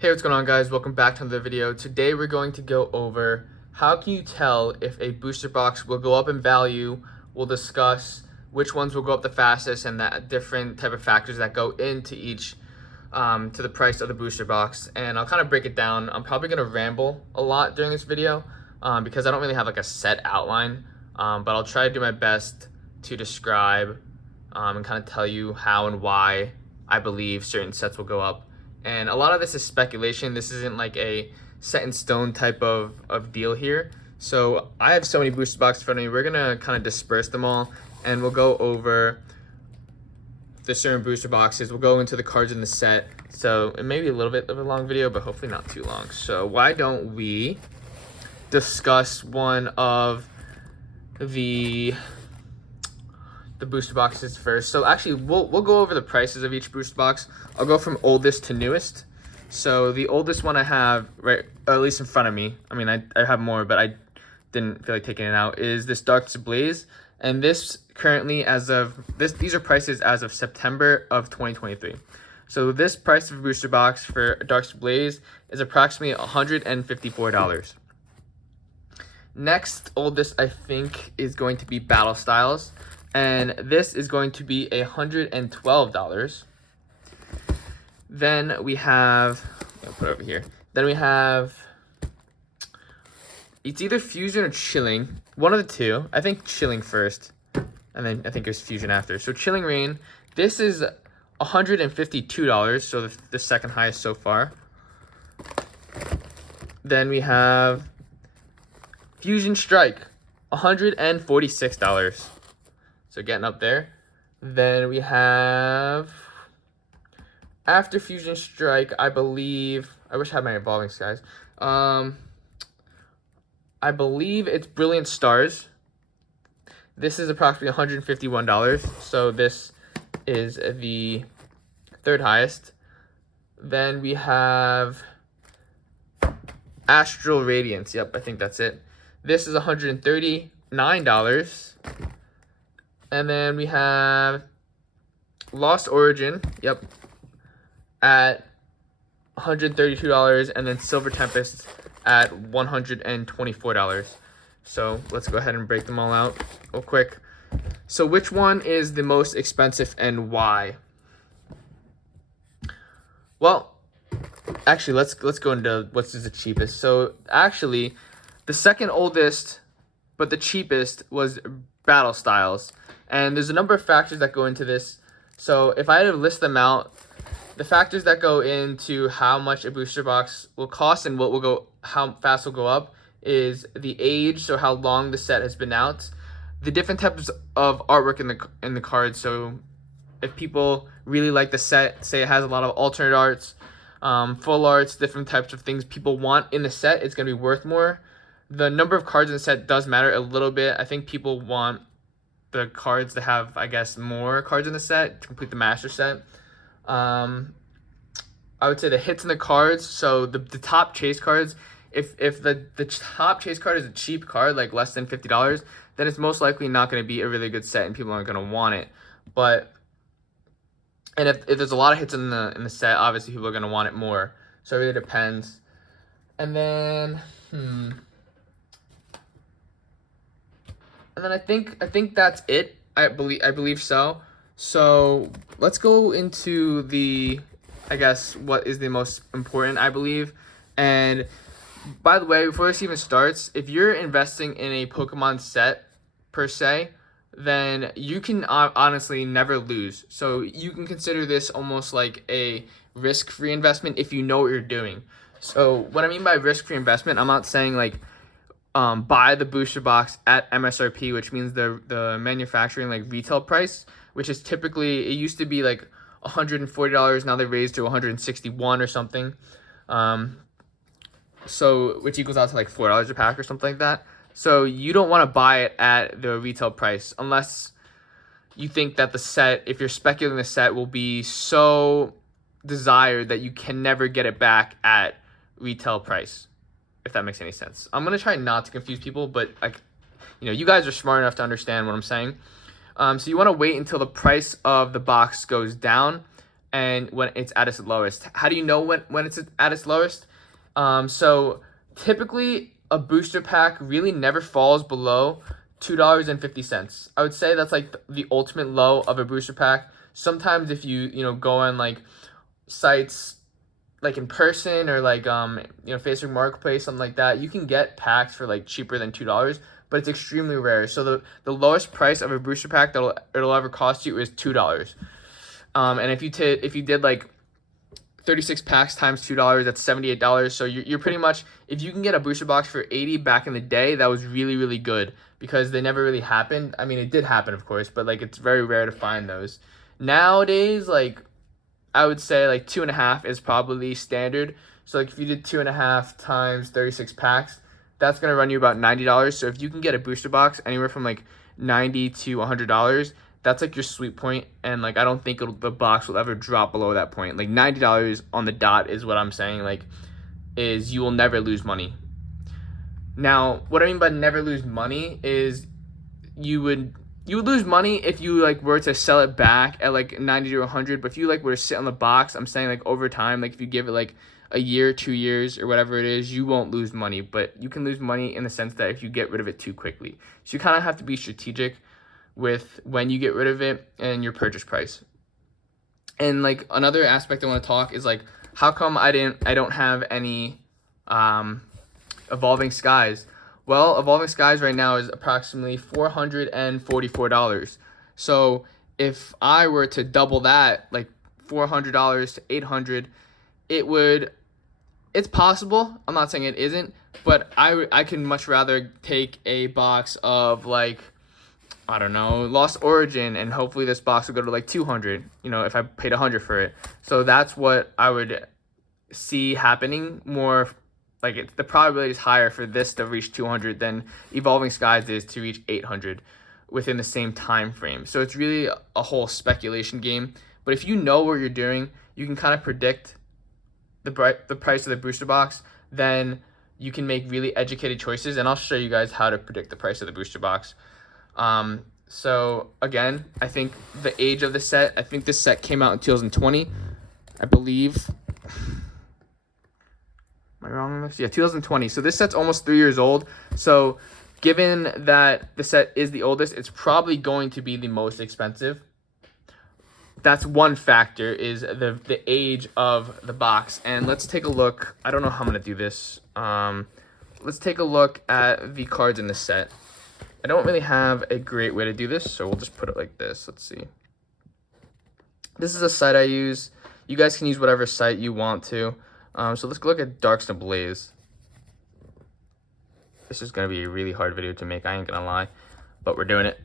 Hey, what's going on, guys? Welcome back to another video. Today we're going to go over how can you tell if a booster box will go up in value. We'll discuss which ones will go up the fastest and that different type of factors that go into each to the price of the booster box. And I'll kind of break it down. I'm probably going to ramble a lot during this video because I don't really have like a set outline, but I'll try to do my best to describe and kind of tell you how and why I believe certain sets will go up. And a lot of this is speculation. This isn't like a set in stone type of deal here. So I have so many booster boxes in front of me. We're gonna kind of disperse them all and we'll go over the certain booster boxes. We'll go into the cards in the set. So it may be a little bit of a long video, but hopefully not too long. So why don't we discuss one of the booster boxes first. So actually we'll go over the prices of each booster box. I'll go from oldest to newest. So the oldest one I have, right, or at least in front of me, I mean I have more, but I didn't feel like taking it out, is this Darkest Blaze. And this currently, these are prices as of September of 2023. So this price of a booster box for Darkest Blaze is approximately $154. Next oldest I think is going to be Battle Styles, and this is going to be $112. Then we have, I'll put it over here. Then we have, it's either Fusion or Chilling, one of the two. I think Chilling first, and then I think there's Fusion after. So Chilling Reign, this is $152, so the second highest so far. Then we have Fusion Strike, $146. So getting up there. Then we have, after Fusion Strike, I believe, I wish I had my Evolving Skies. I believe it's Brilliant Stars. This is approximately $151. So this is the third highest. Then we have Astro Radiance. Yep, I think that's it. This is $139. And then we have Lost Origin, yep, at $132, and then Silver Tempest at $124. So let's go ahead and break them all out real quick. So which one is the most expensive and why? Well, actually, let's go into what's the cheapest. So actually, the second oldest, but the cheapest was Battle Styles. And there's a number of factors that go into this. So if I had to list them out, the factors that go into how much a booster box will cost and how fast will go up is the age, so how long the set has been out, the different types of artwork in the cards. So if people really like the set, say it has a lot of alternate arts, full arts, different types of things people want in the set, it's gonna be worth more. The number of cards in the set does matter a little bit. I think people want the cards to have, I guess, more cards in the set to complete the master set. I would say the hits in the cards, so the top chase cards, if the top chase card is a cheap card, like less than $50, then it's most likely not going to be a really good set and people aren't going to want it. And if there's a lot of hits in the set, obviously people are going to want it more. So it really depends. And then And then I think that's it. I believe so. So let's go into I guess what is the most important, I believe. And by the way, before this even starts, if you're investing in a Pokemon set per se, then you can honestly never lose. So you can consider this almost like a risk-free investment if you know what you're doing. So what I mean by risk-free investment, I'm not saying like buy the booster box at MSRP, which means the manufacturing like retail price, which is typically, it used to be like $140, now they raised to $161 or something, so which equals out to like $4 a pack or something like that. So you don't want to buy it at the retail price unless you think that the set, if you're speculating the set will be so desired that you can never get it back at retail price, if that makes any sense. I'm going to try not to confuse people, but you guys are smart enough to understand what I'm saying. So you want to wait until the price of the box goes down and when it's at its lowest. How do you know when it's at its lowest? So typically a booster pack really never falls below $2.50. I would say that's like the ultimate low of a booster pack. Sometimes if you go on like sites like in person or like Facebook Marketplace, something like that, you can get packs for like cheaper than $2, but it's extremely rare. So the lowest price of a booster pack it'll ever cost you is $2. And if you did like 36 packs times $2, that's $78. So you're pretty much, if you can get a booster box for 80 back in the day, that was really, really good, because they never really happened. I mean, it did happen, of course, but like it's very rare to find those. Nowadays, like I would say like 2.5 is probably standard. So like if you did 2.5 times 36 packs, that's gonna run you about $90. So if you can get a booster box anywhere from like $90 to $100, that's like your sweet point. And like I don't think the box will ever drop below that point. Like $90 on the dot is what I'm saying. Like, is you will never lose money. Now, what I mean by never lose money is you would lose money if you like were to sell it back at like 90 to 100. But if you like were to sit on the box, I'm saying like over time, like if you give it like a year, 2 years, or whatever it is, you won't lose money. But you can lose money in the sense that if you get rid of it too quickly. So you kind of have to be strategic with when you get rid of it and your purchase price. And like another aspect I want to talk is like, how come I don't have any Evolving Skies? Well, Evolving Skies right now is approximately $444. So if I were to double that, like $400 to $800, it's possible. I'm not saying it isn't, but I can much rather take a box of like, I don't know, Lost Origin, and hopefully this box will go to like 200, if I paid 100 for it. So that's what I would see happening more. Like the probability is higher for this to reach 200 than Evolving Skies is to reach 800 within the same time frame. So it's really a whole speculation game. But if you know what you're doing, you can kind of predict the price of the booster box. Then you can make really educated choices. And I'll show you guys how to predict the price of the booster box. So again, I think the age of the set, I think this set came out in 2020, I believe. Am I wrong on this? Yeah, 2020. So this set's almost 3 years old. So given that the set is the oldest, it's probably going to be the most expensive. That's one factor, is the age of the box. And let's take a look. I don't know how I'm going to do this. Let's take a look at the cards in the set. I don't really have a great way to do this, so we'll just put it like this. Let's see. This is a site I use. You guys can use whatever site you want to. So let's look at Darkstar Blaze. This is going to be a really hard video to make, I ain't going to lie, but we're doing it.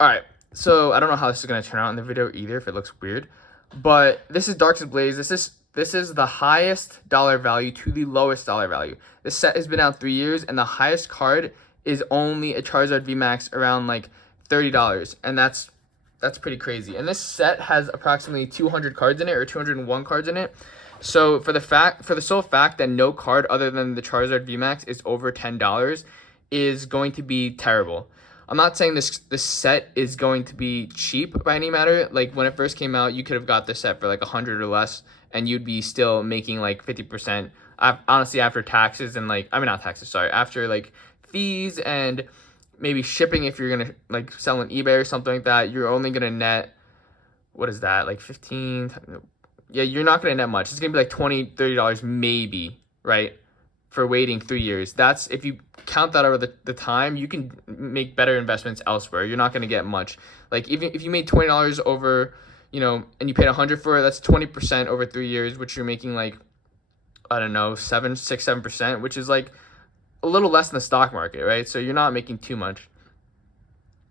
Alright, so I don't know how this is going to turn out in the video either, if it looks weird. But this is Darkstar Blaze. This is the highest dollar value to the lowest dollar value. This set has been out 3 years, and the highest card is only a Charizard VMAX around like $30. And that's pretty crazy. And this set has approximately 200 cards in it, or 201 cards in it. So for the sole fact that no card other than the Charizard VMAX is over $10 is going to be terrible. I'm not saying this set is going to be cheap by any matter. Like when it first came out, you could have got this set for like 100 or less, and you'd be still making like 50%. Honestly, after taxes and after like fees and maybe shipping, if you're gonna like sell on eBay or something like that, you're only gonna net, what is that, like 15? Yeah, you're not gonna net much. It's gonna be like $20, $30 maybe, right? For waiting 3 years. That's, if you count that over the time, you can make better investments elsewhere. You're not gonna get much. Like even if you made $20 over, and you paid 100 for it, that's 20% over 3 years, which you're making like, I don't know, 7%, which is like a little less than the stock market, right? So you're not making too much.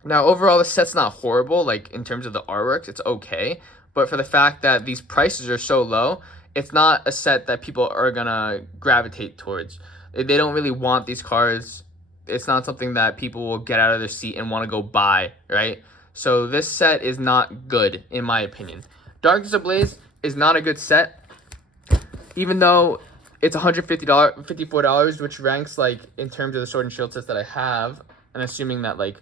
Now, overall, the set's not horrible. Like in terms of the artworks, it's okay. But for the fact that these prices are so low, it's not a set that people are gonna gravitate towards. They don't really want these cards. It's not something that people will get out of their seat and want to go buy, right? So this set is not good, in my opinion. Darkstar Blaze is not a good set, even though it's $54, which ranks like in terms of the Sword and Shield sets that I have, and assuming that like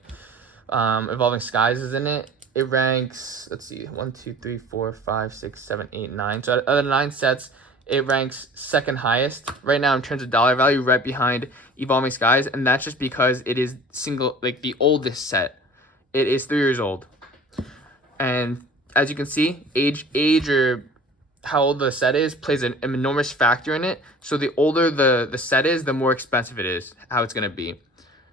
Evolving Skies is in it, it ranks, let's see, 1, 2, 3, 4, 5, 6, 7, 8, 9. So out of the 9 sets, it ranks second highest right now in terms of dollar value, right behind Evolving Skies, and that's just because it is the oldest set. It is 3 years old, and as you can see, age or how old the set is plays an enormous factor in it. So the older the set is, the more expensive it is, how it's going to be.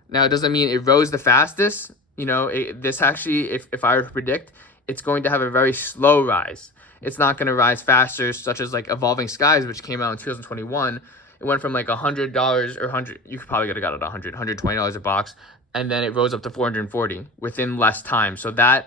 Now, it doesn't mean it rose the fastest. You know, this actually, if I were to predict, it's going to have a very slow rise. It's not going to rise faster, such as like Evolving Skies, which came out in 2021. It went from like $100 or 100, you could probably could have got it $100, $120 a box, and then it rose up to 440 within less time. So that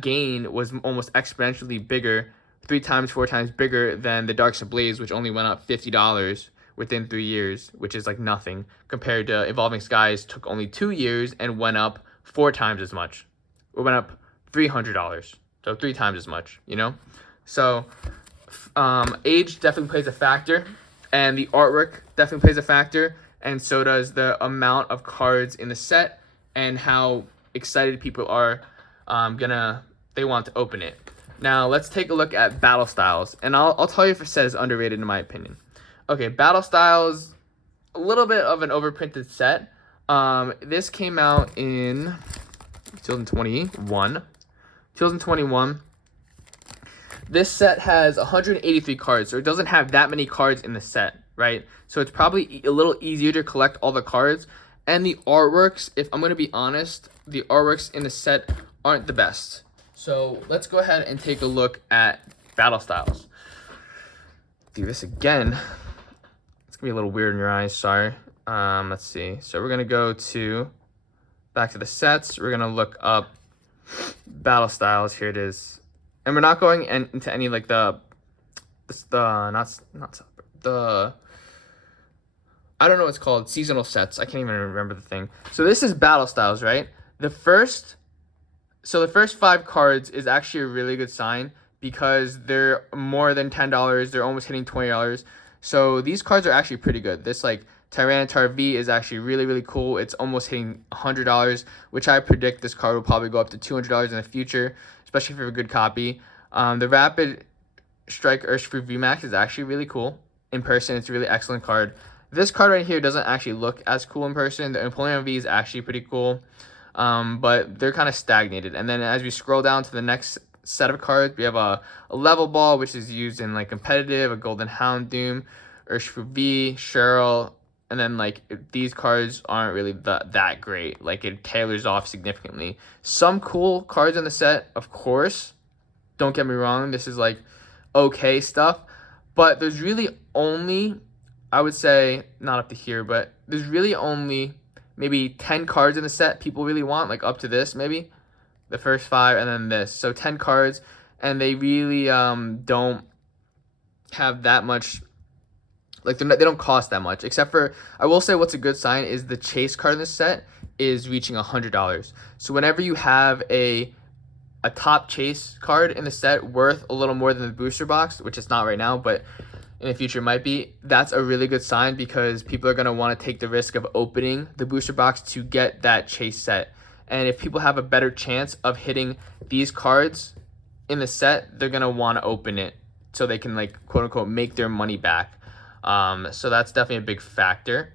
gain was almost exponentially bigger, 3 times, 4 times bigger than the Darks Ablaze, which only went up $50 within 3 years, which is like nothing compared to Evolving Skies. Took only 2 years and went up 4 times as much. It went up $300, so 3 times as much, you know? So age definitely plays a factor, and the artwork definitely plays a factor, and so does the amount of cards in the set and how excited people are they want to open it. Now let's take a look at battle styles, and I'll tell you if a set is underrated in my opinion. Okay, battle styles, a little bit of an overprinted set. This came out in 2021. This set has 183 cards, so it doesn't have that many cards in the set, right? So it's probably a little easier to collect all the cards. And the artworks, if I'm going to be honest, the artworks in the set aren't the best. So let's go ahead and take a look at battle styles. Do this again. It's going to be a little weird in your eyes, sorry. Let's see. So we're going to go back to the sets. We're going to look up battle styles. Here it is. And we're not going into any like I don't know what it's called, seasonal sets. I can't even remember the thing. So this is battle styles, right? The first 5 cards is actually a really good sign because they're more than $10. They're almost hitting $20. So these cards are actually pretty good. This like Tyranitar V is actually really, really cool. It's almost hitting $100, which I predict this card will probably go up to $200 in the future, especially if you have a good copy. The Rapid Strike Urshifu VMAX is actually really cool. In person, it's a really excellent card. This card right here doesn't actually look as cool in person. The Empoleon V is actually pretty cool, but they're kind of stagnated. And then as we scroll down to the next set of cards, we have a Level Ball, which is used in like competitive, a Golden Houndoom, Urshifu V, Cheryl, and then like these cards aren't really that great. Like it tailors off significantly. Some cool cards in the set, of course. Don't get me wrong. This is like okay stuff, but there's really only, I would say, not up to here, but there's really only maybe 10 cards in the set people really want, like up to this maybe. The first 5 and then this. So 10 cards, and they really don't have that much, like they don't cost that much, except for, I will say what's a good sign is the chase card in this set is reaching $100. So whenever you have a top chase card in the set worth a little more than the booster box, which it's not right now, but in the future might be, that's a really good sign because people are going to want to take the risk of opening the booster box to get that chase set. And if people have a better chance of hitting these cards in the set, they're going to want to open it so they can, like, quote unquote, make their money back. So that's definitely a big factor.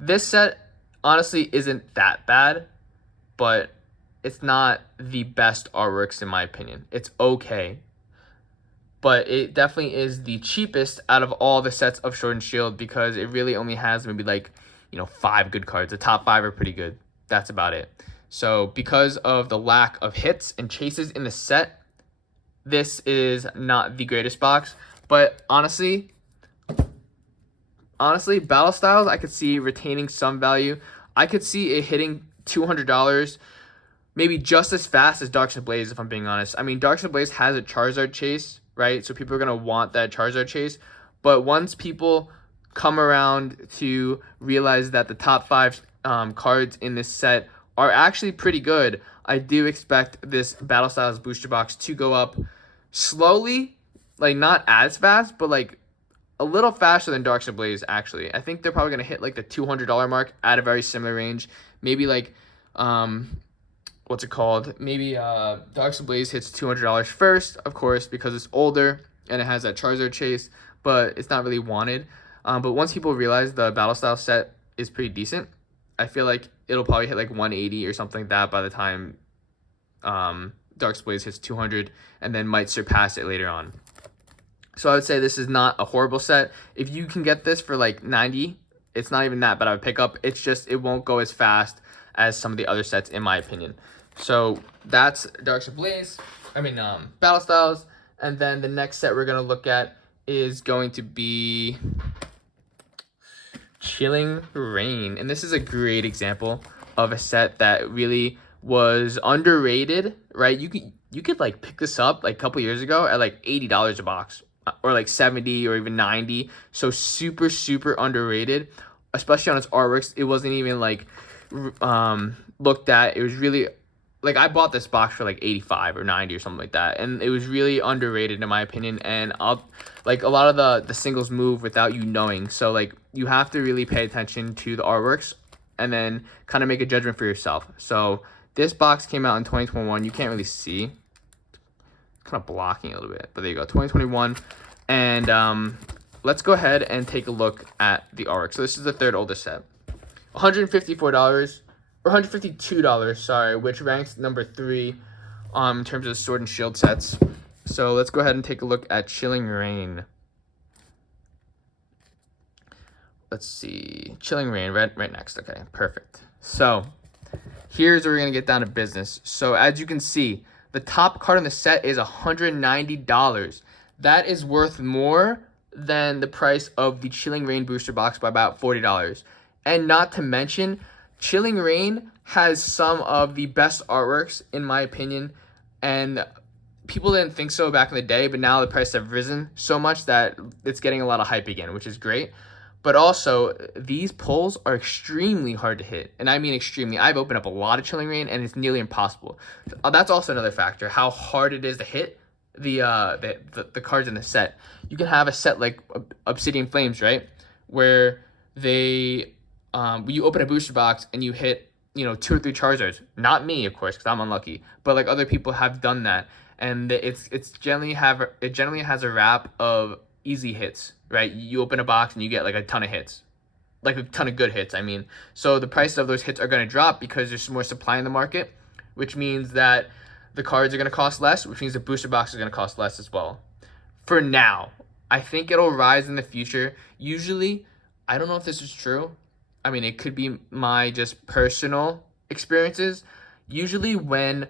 This set honestly isn't that bad, but it's not the best artworks in my opinion. It's okay, but it definitely is the cheapest out of all the sets of Sword and Shield because it really only has maybe like, 5 good cards. The top 5 are pretty good. That's about it. So because of the lack of hits and chases in the set, this is not the greatest box. But honestly, Battle Styles, I could see retaining some value. I could see it hitting $200, maybe just as fast as Darks Ablaze, if I'm being honest. I mean, Darks Ablaze has a Charizard chase, right? So people are going to want that Charizard chase. But once people come around to realize that the top 5 cards in this set are actually pretty good, I do expect this Battle Styles booster box to go up slowly, like not as fast, but like a little faster than Darks Ablaze, actually. I think they're probably going to hit like the $200 mark at a very similar range. Maybe like what's it called? Maybe Dark Blaze hits $200 first, of course, because it's older and it has that Charizard chase, but it's not really wanted. But once people realize the battle style set is pretty decent, I feel like it'll probably hit like 180 or something like that by the time Dark Blaze hits 200, and then might surpass it later on. So I would say this is not a horrible set. If you can get this for like 90, it's not even that bad of a pickup. It's just it won't go as fast as some of the other sets, in my opinion. So that's Dark Blaze. Battle Styles. And then the next set we're going to look at is going to be Chilling Reign. And this is a great example of a set that really was underrated, right? You could like pick this up like a couple years ago at like $80 a box, or like 70 or even 90. So super, super underrated, especially on its artworks. It wasn't even like looked at. It was really like, I bought this box for like 85 or 90 or something like that, and it was really underrated in my opinion. And like a lot of the singles move without you knowing, so like you have to really pay attention to the artworks and then kind of make a judgment for yourself. So this box came out in 2021. You can't really see, kind of blocking a little bit, but there you go, 2021. And let's go ahead and take a look at the artwork. So this is the third oldest set, $154 or $152, sorry, which ranks number 3 in terms of Sword and Shield sets. So let's go ahead and take a look at Chilling Reign. Let's see, Chilling Reign, right next. Okay, perfect. So here's where we're gonna get down to business. So as you can see, the top card in the set is $190. That is worth more than the price of the Chilling Reign booster box by about $40. And not to mention, Chilling Reign has some of the best artworks, in my opinion, and people didn't think so back in the day, but now the prices have risen so much that it's getting a lot of hype again, which is great. But also, these pulls are extremely hard to hit, and I mean extremely. I've opened up a lot of Chilling Reign, and it's nearly impossible. That's also another factor, how hard it is to hit the cards in the set. You can have a set like Obsidian Flames, right, where they you open a booster box and you hit 2 or 3 Charizards. Not me, of course, because I'm unlucky, but like other people have done that, and it generally has a wrap of easy hits, right? You open a box and you get like a ton of hits, like a ton of good hits, I mean. So the price of those hits are going to drop because there's more supply in the market, which means that the cards are going to cost less, which means the booster box is going to cost less as well. For now, I think it'll rise in the future. Usually, I don't know if this is true. I mean, it could be my just personal experiences. Usually when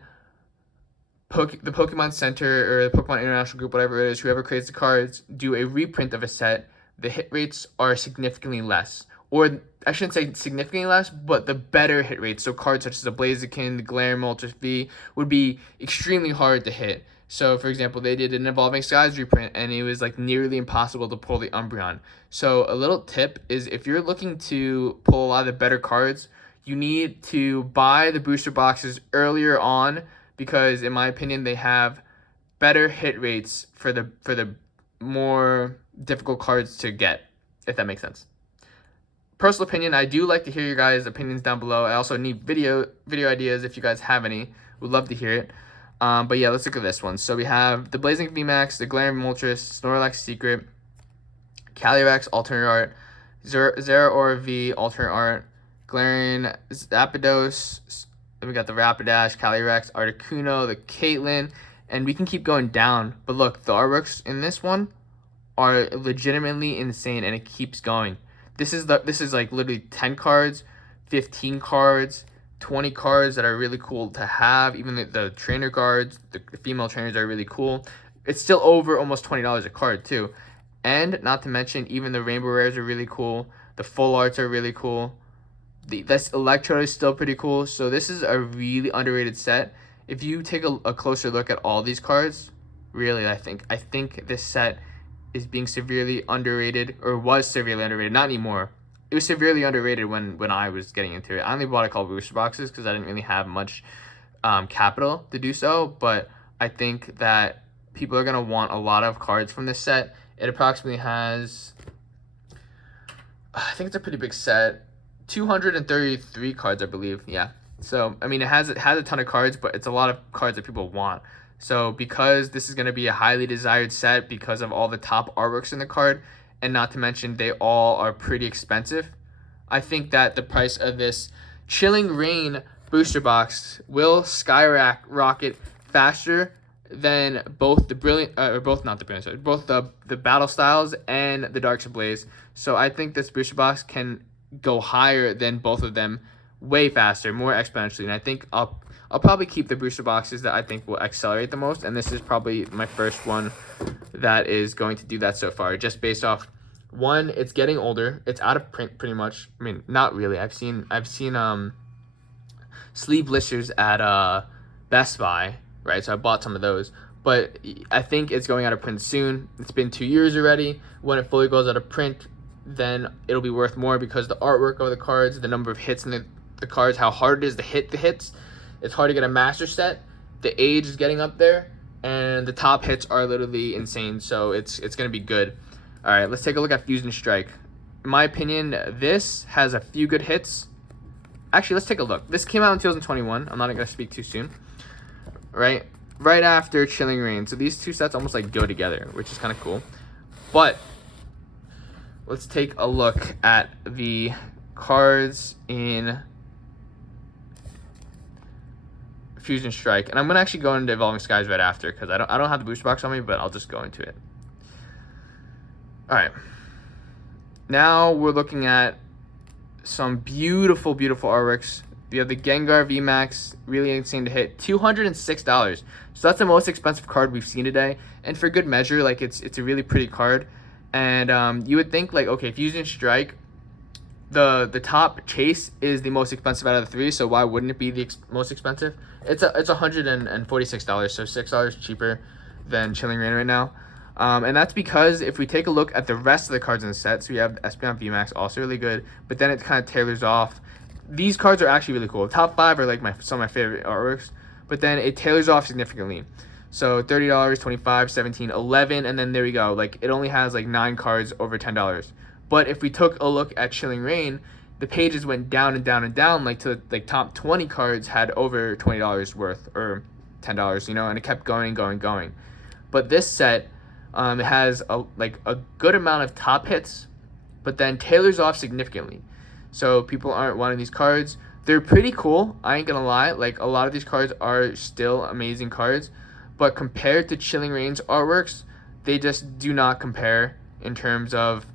the Pokemon Center or the Pokemon International Group, whatever it is, whoever creates the cards, do a reprint of a set, the hit rates are significantly less. Or I shouldn't say significantly less, but the better hit rates. So cards such as the Blaziken, the Galarian Moltres V would be extremely hard to hit. So, for example, they did an Evolving Skies reprint, and it was like nearly impossible to pull the Umbreon. So a little tip is, if you're looking to pull a lot of the better cards, you need to buy the booster boxes earlier on, because in my opinion, they have better hit rates for the more difficult cards to get, if that makes sense. Personal opinion, I do like to hear your guys' opinions down below. I also need video ideas if you guys have any. Would love to hear it. But yeah, let's look at this one. So we have the Blazing VMAX, the Galarian Moltres, Snorlax Secret, Calyrex Alternate Art, Zeraora V Alternate Art, Galarian Zapdos. Then we got the Rapidash, Calyrex, Articuno, the Caitlyn, and we can keep going down. But look, the artworks in this one are legitimately insane, and it keeps going. This is like literally 10 cards, 15 cards, 20 cards that are really cool to have. Even the trainer cards, the female trainers are really cool. It's still over almost $20 a card too. And not to mention, even the rainbow rares are really cool. The full arts are really cool. This Electrode is still pretty cool. So this is a really underrated set. If you take a closer look at all these cards, really, I think this set is being severely underrated, or was severely underrated. Not anymore. It was severely underrated when I was getting into it. I only bought a couple booster boxes because I didn't really have much capital to do so. But I think that people are going to want a lot of cards from this set. It approximately has, I think it's a pretty big set, 233 cards, I believe. Yeah, So I mean, it has a ton of cards, but it's a lot of cards that people want. So because this is going to be a highly desired set because of all the top artworks in the card, and not to mention they all are pretty expensive, I think that the price of this Chilling Reign booster box will skyrocket faster than both the brilliant, or both not the brilliant, sorry, both the battle styles and the Darks Ablaze. So I think this booster box can go higher than both of them, way faster, more exponentially. And I think I'll probably keep the booster boxes that I think will accelerate the most. And this is probably my first one that is going to do that so far, just based off, one, it's getting older, it's out of print pretty much. I mean, not really. I've seen sleeve blisters at Best Buy, right? So I bought some of those, but I think it's going out of print soon. It's been 2 years already. When it fully goes out of print, then it'll be worth more because the artwork of the cards, the number of hits in the cards, how hard it is to hit the hits. It's hard to get a master set. The age is getting up there, and the top hits are literally insane. So it's going to be good. All right, let's take a look at Fusion Strike. In my opinion, this has a few good hits. Actually, let's take a look. This came out in 2021. I'm not going to speak too soon. Right after Chilling Reign. So these two sets almost like go together, which is kind of cool. But let's take a look at the cards in Fusion Strike. And I'm going to actually go into Evolving Skies right after because I don't have the booster box on me, but I'll just go into it. All right. Now we're looking at some beautiful, beautiful artworks. We have the Gengar VMAX, really insane to hit, $206. So that's the most expensive card we've seen today. And for good measure, like it's a really pretty card. And you would think like, okay, Fusion Strike, the top Chase is the most expensive out of the three. So why wouldn't it be the most expensive? It's $146, so $6 cheaper than Chilling Reign right now. And that's because if we take a look at the rest of the cards in the set, so we have the Espeon VMAX, also really good, but then it kind of tailors off. These cards are actually really cool. The top 5 are like some of my favorite artworks, but then it tailors off significantly. So $30, $25, $17, $11, and then there we go. Like it only has like 9 cards over $10. But if we took a look at Chilling Reign, the pages went down and down and down, like to like top 20 cards had over $20 worth or $10, you know, and it kept going. But this set, it has a good amount of top hits, but then tailors off significantly. So people aren't wanting these cards. They're pretty cool, I ain't gonna lie. Like a lot of these cards are still amazing cards, but compared to Chilling Reign's artworks, they just do not compare in terms of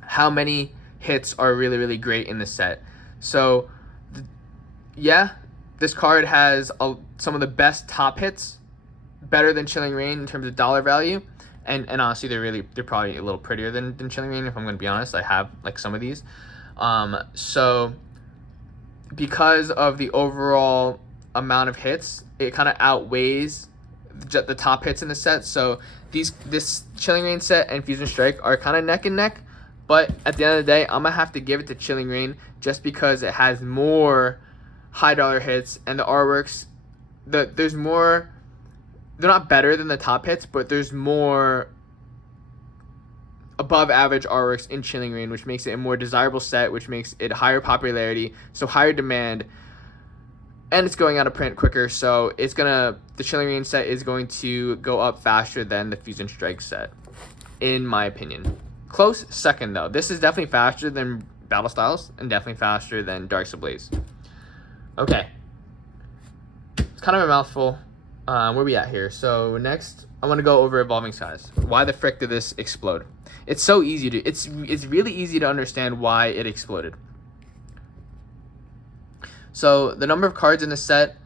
how many hits are really, really great in the set. So yeah, this card has some of the best top hits, better than Chilling Reign in terms of dollar value. And honestly, they're probably a little prettier than Chilling Reign, if I'm going to be honest. I have like some of these. So because of the overall amount of hits, it kind of outweighs the top hits in the set. So this Chilling Reign set and Fusion Strike are kind of neck and neck. But at the end of the day, I'm going to have to give it to Chilling Reign just because it has more high dollar hits and the artworks. There's more. They're not better than the top hits, but there's more above average artworks in Chilling Reign, which makes it a more desirable set, which makes it higher popularity, so higher demand, and it's going out of print quicker. So the Chilling Reign set is going to go up faster than the Fusion Strike set, in my opinion. Close second though. This is definitely faster than Battle Styles and definitely faster than Darks Ablaze. Okay, it's kind of a mouthful. Where we at here? So next, I want to go over Evolving Skies. Why the frick did this explode? It's so easy to. It's really easy to understand why it exploded. So the number of cards in the set.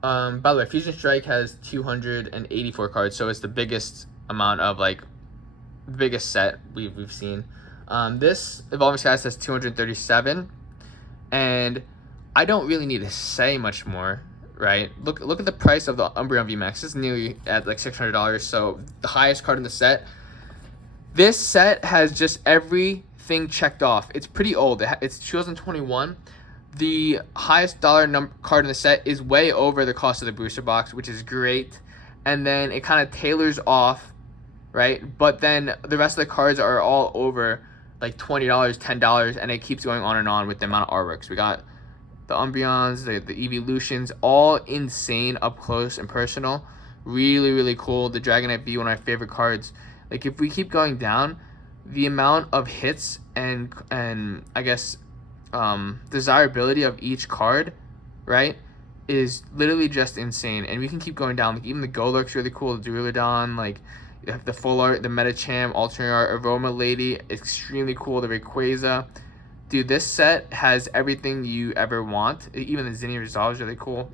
By the way, Fusion Strike has 284 cards, so it's the biggest amount of biggest set we've seen. This Evolving Skies has 237, and I don't really need to say much more. Right, look at the price of the Umbreon VMAX. It's nearly at like $600, so the highest card in the set. This set has just everything checked off. It's pretty old. It's 2021. The highest dollar card in the set is way over the cost of the booster box, which is great. And then it kind of tailors off, right? But then the rest of the cards are all over like $20, $10, and it keeps going on and on with the amount of artworks. We got the Umbreons, the Evolutions, all insane up close and personal. Really, really cool. The Dragonite V, one of my favorite cards. Like, if we keep going down, the amount of hits and I guess desirability of each card, right, is literally just insane. And we can keep going down. Like, even the Golurk's really cool. The Duraludon, like the full art, the Medicham, alternate art, Aroma Lady, extremely cool. The Rayquaza. Dude, this set has everything you ever want. Even the Zinnia Resolve is really cool.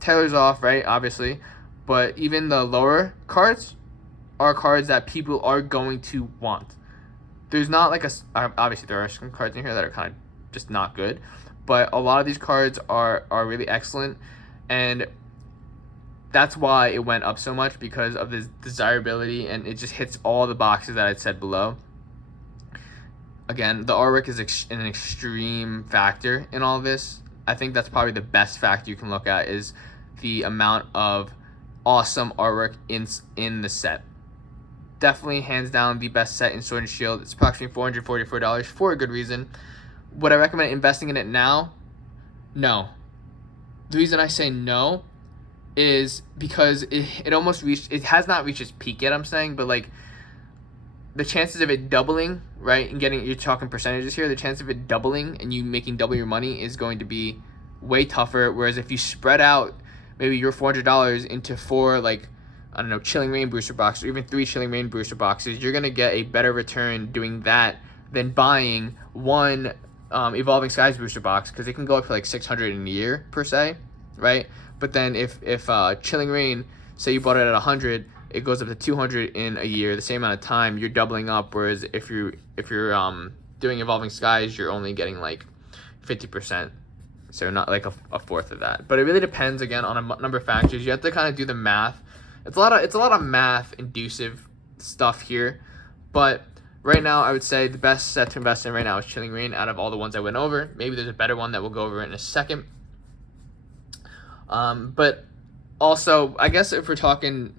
Taylor's off, right? Obviously. But even the lower cards are cards that people are going to want. There's not like obviously there are some cards in here that are kind of just not good. But a lot of these cards are really excellent. And that's why it went up so much, because of this desirability. And it just hits all the boxes that I said below. Again, the artwork is an extreme factor in all of this. I think that's probably the best factor you can look at, is the amount of awesome artwork in the set. Definitely, hands down, the best set in Sword and Shield. It's approximately $444 for a good reason. Would I recommend investing in it now? No. The reason I say no is because it almost reached, it has not reached its peak yet, I'm saying, but like, the chances of it doubling, right, and getting, you're talking percentages here, the chance of it doubling and you making double your money is going to be way tougher. Whereas if you spread out maybe your $400 into 4, like, I don't know, Chilling Reign booster boxes, or even 3 Chilling Reign booster boxes, you're going to get a better return doing that than buying one Evolving Skies booster box, because it can go up to like 600 in a year per se, right? But then if Chilling Reign, say you bought it at 100, it goes up to 200 in a year, the same amount of time, you're doubling up. Whereas if you're doing Evolving Skies, you're only getting like 50%, so not like a fourth of that. But it really depends, again, on a number of factors. You have to kind of do the math. It's a lot of math inducive stuff here, but right now I would say the best set to invest in right now is Chilling Reign out of all the ones I went over. Maybe there's a better one that we'll go over in a second. But also, I guess if we're talking,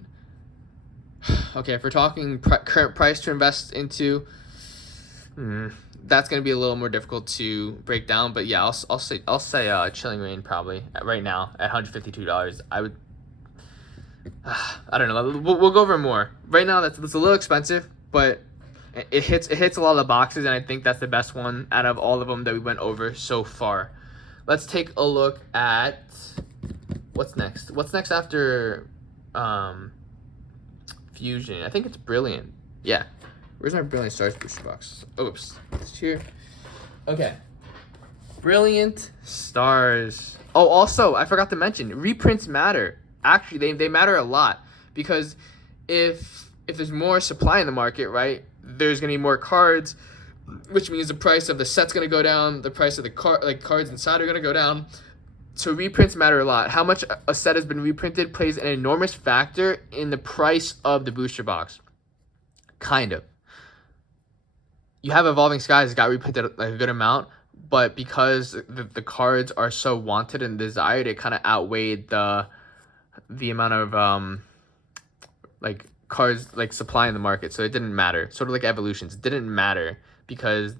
current price to invest into, that's going to be a little more difficult to break down. But yeah, I'll say Chilling Reign probably right now at $152. I would, I don't know. We'll go over more. Right now, that's a little expensive, but it hits a lot of the boxes, and I think that's the best one out of all of them that we went over so far. Let's take a look at what's next. What's next after Fusion? I think it's Brilliant. Yeah. Where's my Brilliant Stars booster box? Oops. It's here. Okay. Brilliant Stars. Oh, also, I forgot to mention, reprints matter. Actually, they matter a lot, because if there's more supply in the market, right, there's going to be more cards, which means the price of the set's going to go down, the price of the cards inside are going to go down. So reprints matter a lot. How much a set has been reprinted plays an enormous factor in the price of the booster box. Kind of. You have Evolving Skies that got reprinted like a good amount, but because the cards are so wanted and desired, it kind of outweighed the amount of like cards like supply in the market, so it didn't matter. Sort of like Evolutions, it didn't matter because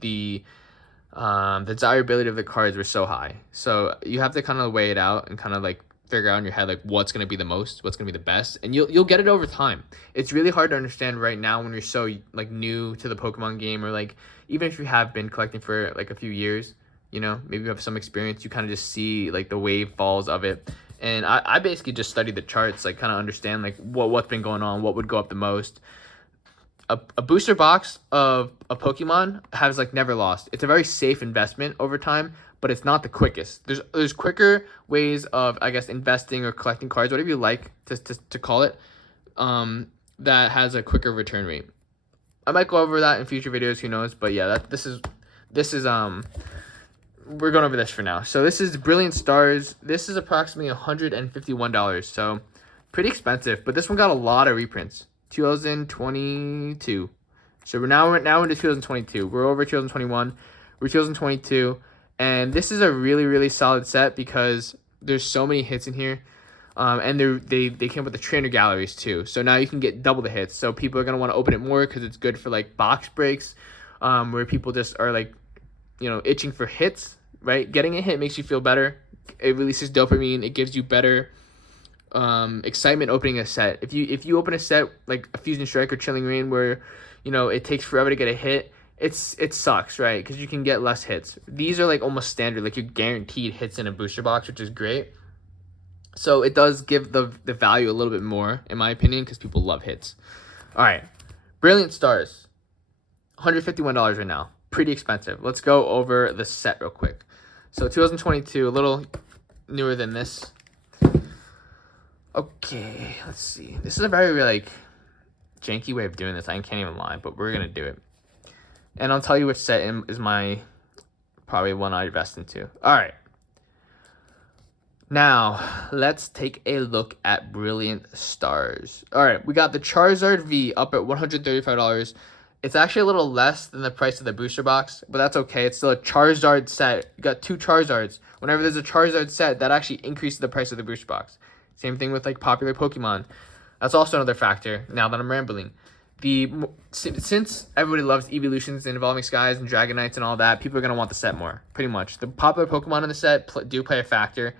the desirability of the cards were so high. So you have to kind of weigh it out and kind of like figure out in your head like what's going to be the most, what's going to be the best, and you'll get it over time. It's really hard to understand right now when you're so like new to the Pokemon game, or like even if you have been collecting for like a few years, you know, maybe you have some experience, you kind of just see like the wave falls of it. And I basically just studied the charts, like kind of understand like what's been going on, what would go up the most. A booster box of a Pokemon has like never lost. It's a very safe investment over time, but it's not the quickest. There's quicker ways of, I guess, investing or collecting cards, whatever you like to call it, that has a quicker return rate. I might go over that in future videos, who knows? But yeah, this is we're going over this for now. So this is Brilliant Stars. This is approximately $151, so pretty expensive. But this one got a lot of reprints. 2022. So we're now into 2022. We're over 2021. We're 2022, and this is a really, really solid set because there's so many hits in here, and they came with the trainer galleries too. So now you can get double the hits. So people are gonna want to open it more because it's good for like box breaks, where people just are like, you know, itching for hits. right? Getting a hit makes you feel better. It releases dopamine. It gives you better excitement opening a set. If you open a set like a Fusion Strike or Chilling Reign where, you know, it takes forever to get a hit, it sucks, right? Because you can get less hits. These are like almost standard, like you're guaranteed hits in a booster box, which is great. So it does give the value a little bit more, in my opinion, because people love hits. All right, Brilliant Stars, $151 right now. Pretty expensive. Let's go over the set real quick. So 2022, a little newer than this. Okay, let's see. This is a very like janky way of doing this. I can't even lie, but we're gonna do it. And I'll tell you which set is my probably one I invest into. All right. Now, let's take a look at Brilliant Stars. All right, we got the Charizard V up at $135. It's actually a little less than the price of the booster box, but that's okay. It's still a Charizard set. You got 2 Charizards. Whenever there's a Charizard set, that actually increases the price of the booster box. Same thing with like popular Pokemon. That's also another factor, now that I'm rambling. Since everybody loves evolutions and evolving skies and Dragonites and all that, people are going to want the set more, pretty much. The popular Pokemon in the set do play a factor.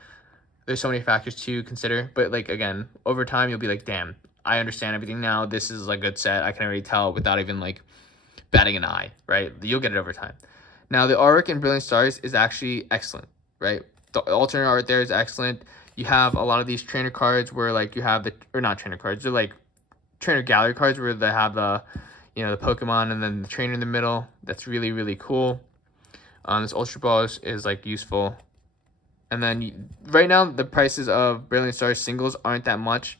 There's so many factors to consider, but like again, over time you'll be like, damn, I understand everything now. This is a good set. I can already tell without even like batting an eye, right? You'll get it over time. Now the artwork in Brilliant Stars is actually excellent, right? The alternate art there is excellent. You have a lot of these trainer cards where like you have or not trainer cards, they're like trainer gallery cards where they have the, you know, the Pokemon and then the trainer in the middle. That's really, really cool. This Ultra Ball is like useful. And then right now, the prices of Brilliant Stars singles aren't that much.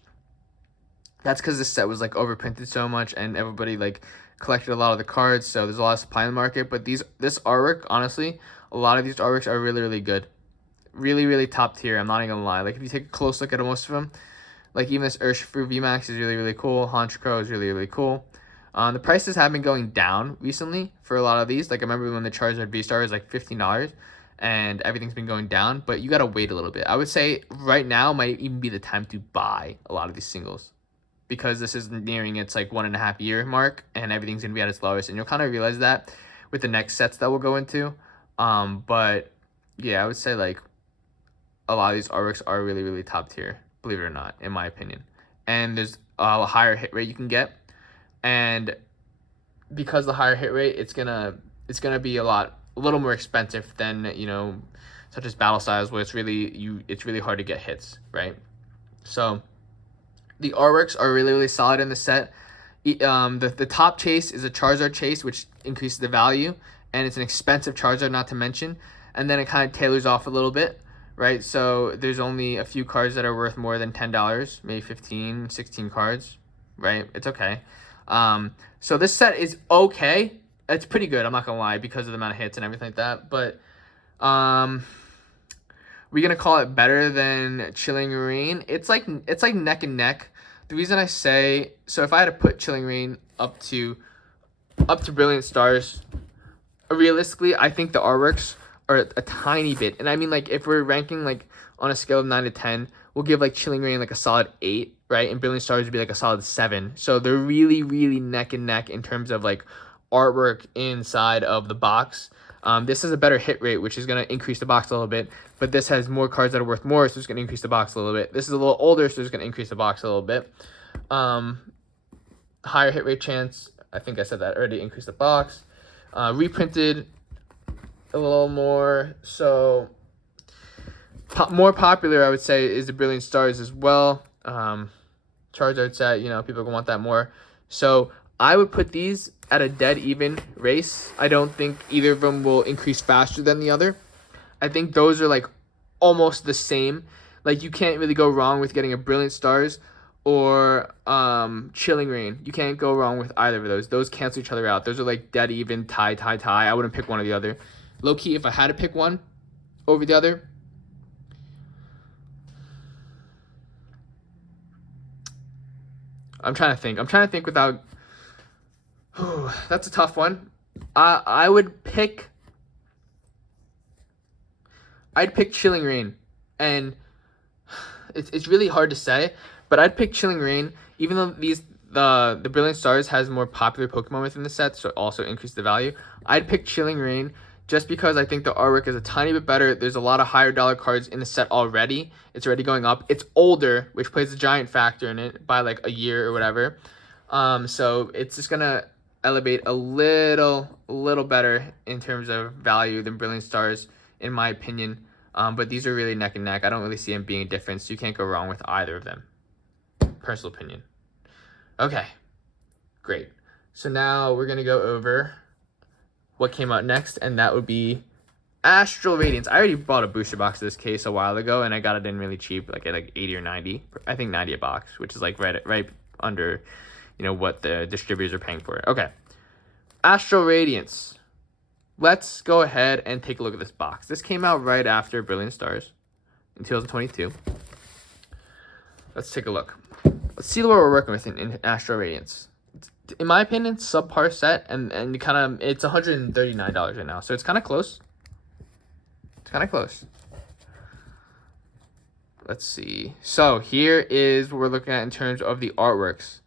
That's because this set was like overprinted so much and everybody like collected a lot of the cards. So there's a lot of supply in the market. But this artwork, honestly, a lot of these artworks are really, really good. Really, really top tier. I'm not even going to lie. Like if you take a close look at most of them, like even this Urshifu VMAX is really, really cool. Honchkrow is really, really cool. The prices have been going down recently for a lot of these. Like I remember when the Charizard V-Star was like $15. And everything's been going down, but you gotta wait a little bit. I would say right now might even be the time to buy a lot of these singles, because this is nearing its like 1.5 year mark and everything's gonna be at its lowest, and you'll kind of realize that with the next sets that we'll go into. But yeah, I would say like a lot of these artworks are really, really top tier, believe it or not, in my opinion. And there's a higher hit rate you can get, and because the higher hit rate, it's gonna be a little more expensive than, you know, such as battle styles where it's really hard to get hits, right? So the artworks are really, really solid in the set. The top chase is a Charizard chase, which increases the value, and it's an expensive Charizard, not to mention. And then it kind of tailors off a little bit, right? So there's only a few cards that are worth more than $10, maybe 15, 16 cards, right? It's okay. So this set is okay. It's pretty good, I'm not gonna lie, because of the amount of hits and everything like that. But we're gonna call it better than Chilling Reign. It's like neck and neck. The reason I say so, if I had to put Chilling Reign up to Brilliant Stars, realistically, I think the artworks are a tiny bit. And I mean, like if we're ranking like on a scale of 9 to 10, we'll give like Chilling Reign like a solid 8, right? And Brilliant Stars would be like a solid 7. So they're really, really neck and neck in terms of like artwork inside of the box. This has a better hit rate, which is going to increase the box a little bit, but this has more cards that are worth more, so it's going to increase the box a little bit. This is a little older, so it's going to increase the box a little bit. Higher hit rate chance, I think I said that already, increase the box. Reprinted a little more, so more popular, I would say, is the Brilliant Stars as well. Charizard set, you know, people are going to want that more. So I would put these at a dead even race. I don't think either of them will increase faster than the other. I think those are like almost the same. Like you can't really go wrong with getting a Brilliant Stars or Chilling Reign. You can't go wrong with either of those. Those cancel each other out. Those are like dead even, tie. I wouldn't pick one or the other. Low key, if I had to pick one over the other, I'm trying to think without. That's a tough one. I'd pick Chilling Reign, and it's really hard to say, but I'd pick Chilling Reign, even though the Brilliant Stars has more popular Pokemon within the set, so also increase the value. I'd pick Chilling Reign just because I think the artwork is a tiny bit better. There's a lot of higher dollar cards in the set already. It's already going up. It's older, which plays a giant factor in it by like a year or whatever. So it's just gonna elevate a little better in terms of value than Brilliant Stars, in my opinion. But these are really neck and neck. I don't really see them being a difference. You can't go wrong with either of them. Personal opinion. Okay, great. So now we're gonna go over what came out next, and that would be Astro Radiance. I already bought a booster box of this case a while ago, and I got it in really cheap, like at like 80 or 90. I think 90 a box, which is like right under, you know, what the distributors are paying for it. Okay, Astro Radiance. Let's go ahead and take a look at this box. This came out right after Brilliant Stars in 2022. Let's take a look. Let's see what we're working with in Astro Radiance. In my opinion, subpar set, and kind of, it's $139 right now, so it's kind of close. It's kind of close. Let's see. So here is what we're looking at in terms of the artworks.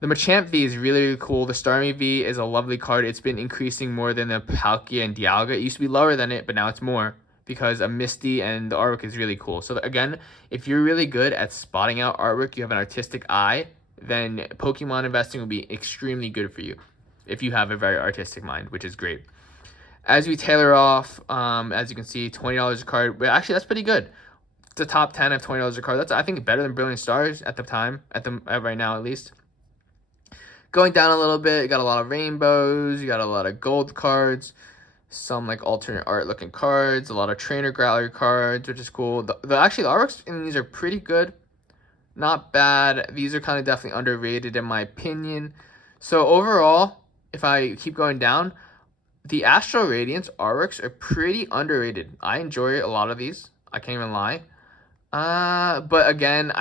The Machamp V is really cool. The Starmie V is a lovely card. It's been increasing more than the Palkia and Dialga. It used to be lower than it, but now it's more because of Misty, and the artwork is really cool. So again, if you're really good at spotting out artwork, you have an artistic eye, then Pokemon investing will be extremely good for you if you have a very artistic mind, which is great. As we tailor off, as you can see, $20 a card. But actually, that's pretty good. The top 10 of $20 a card. That's, I think, better than Brilliant Stars at the time, right now at least. Going down a little bit, you got a lot of rainbows, you got a lot of gold cards, some like alternate art looking cards, a lot of trainer gallery cards, which is cool. Actually, the artworks in these are pretty good. Not bad. These are kind of definitely underrated in my opinion. So overall, if I keep going down, the Astro Radiance artworks are pretty underrated. I enjoy a lot of these. I can't even lie. But again,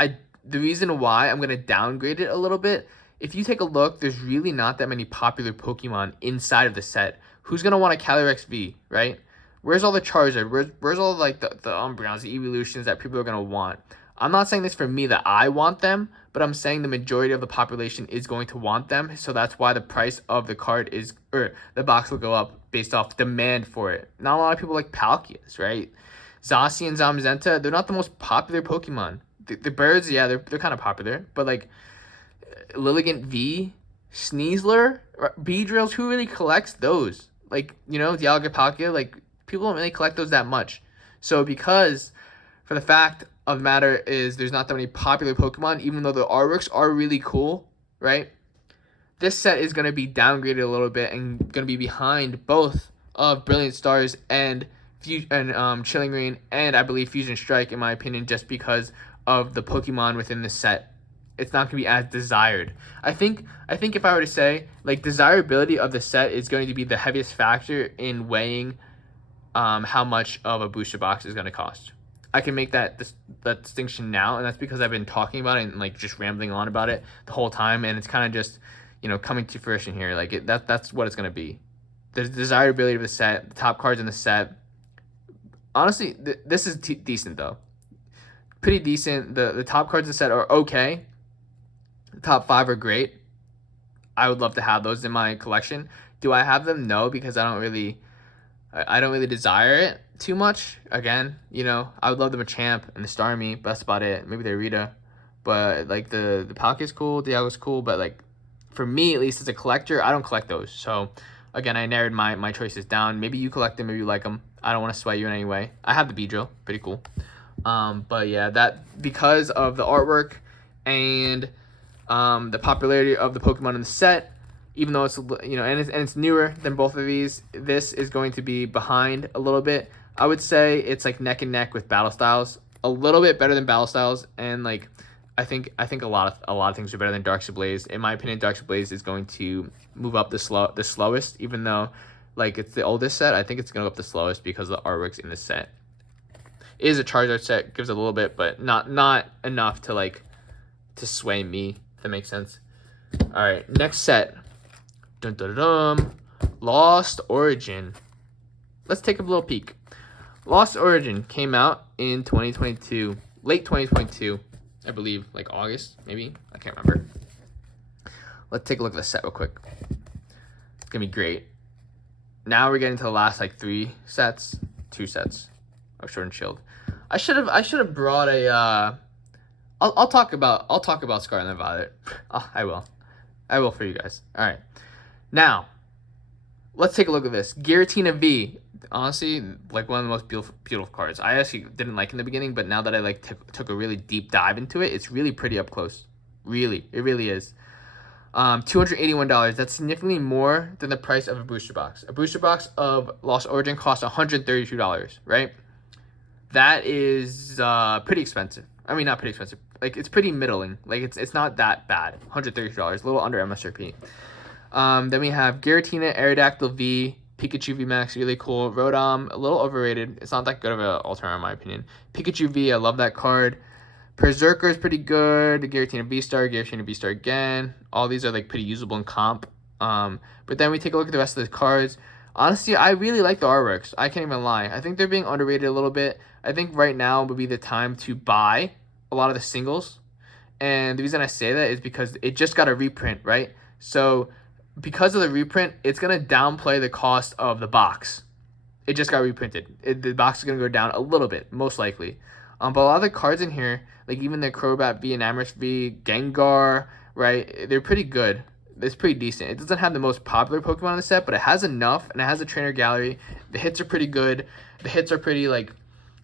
the reason why I'm going to downgrade it a little bit, if you take a look, there's really not that many popular Pokemon inside of the set. Who's going to want a Calyrex V, right? Where's all the Charizard? Where's all like the Umbreons, the evolutions that people are going to want? I'm not saying this for me that I want them, but I'm saying the majority of the population is going to want them. So that's why the price of the card is, or the box will go up based off demand for it. Not a lot of people like Palkias, right? Zacian and Zamazenta, they're not the most popular Pokemon. The birds, yeah, they're kind of popular, but like Lilligant V, Sneasler, Beedrills, who really collects those? Like, you know, Dialga, Palkia, like people don't really collect those that much. So because for the fact of the matter is there's not that many popular Pokemon, even though the artworks are really cool, right? This set is going to be downgraded a little bit and going to be behind both of Brilliant Stars and Chilling Reign, and I believe Fusion Strike, in my opinion, just because of the Pokemon within the set. It's not going to be as desired. I think if I were to say, like, desirability of the set is going to be the heaviest factor in weighing how much of a booster box is going to cost. I can make that distinction now, and that's because I've been talking about it and like just rambling on about it the whole time, and it's kind of just, you know, coming to fruition here. Like that's what it's gonna be. The desirability of the set, the top cards in the set. Honestly, this is decent though, pretty decent. The top cards in the set are okay. The top 5 are great. I would love to have those in my collection. Do I have them? No, because I don't really desire it too much. Again, you know, I would love the Machamp and the Starmie, but that's about it. Maybe the Rita, but like the Palkia's cool, Dialga's cool, but like for me at least as a collector, I don't collect those. So again, I narrowed my choices down. Maybe you collect them, maybe you like them. I don't want to sway you in any way. I have the Beedrill, pretty cool. But yeah, that because of the artwork and the popularity of the Pokemon in the set, even though it's, you know, and it's newer than both of these, this is going to be behind a little bit. I would say it's like neck and neck with Battle Styles, a little bit better than Battle Styles, and like I think a lot of things are better than Dark Blaze. In my opinion, Dark Blaze is going to move up the slowest, even though like it's the oldest set. I think it's going to go up the slowest because of the artworks in this set. It is a Charizard set, gives a little bit, but not enough to like to sway me. If that makes sense. All right, next set. Dun, dun, dun, dun. Lost Origin. Let's take a little peek. Lost Origin came out in 2022, late 2022, I believe, like August, maybe. I can't remember. Let's take a look at the set real quick. It's gonna be great. Now we're getting to the last like 2 sets of Sword and Shield. I should have brought a I'll talk about Scarlet Violet. I will for you guys. All right. Now, let's take a look at this. Giratina V. Honestly, like one of the most beautiful cards. I actually didn't like in the beginning, but now that I like took a really deep dive into it, it's really pretty up close. Really, it really is. $281. That's significantly more than the price of a booster box. A booster box of Lost Origin costs $132, right? That is pretty expensive. I mean, not pretty expensive. Like, it's pretty middling. Like, it's not that bad. $132, a little under MSRP. Then we have Giratina, Aerodactyl V, Pikachu V Max, really cool. Rotom, a little overrated. It's not that good of an alternative in my opinion. Pikachu V, I love that card. Berserker is pretty good. The Giratina V-Star, Giratina V-Star again. All these are like pretty usable in comp. But then we take a look at the rest of the cards. Honestly, I really like the artworks. I can't even lie. I think they're being underrated a little bit. I think right now would be the time to buy a lot of the singles. And the reason I say that is because it just got a reprint, right? So because of the reprint, it's going to downplay the cost of the box. It just got reprinted. The box is going to go down a little bit, most likely. But a lot of the cards in here, like even the Crobat V and Amherst V, Gengar, right? They're pretty good. It's pretty decent. It doesn't have the most popular Pokemon in the set, but it has enough, and it has a trainer gallery. The hits are pretty good. The hits are pretty, like,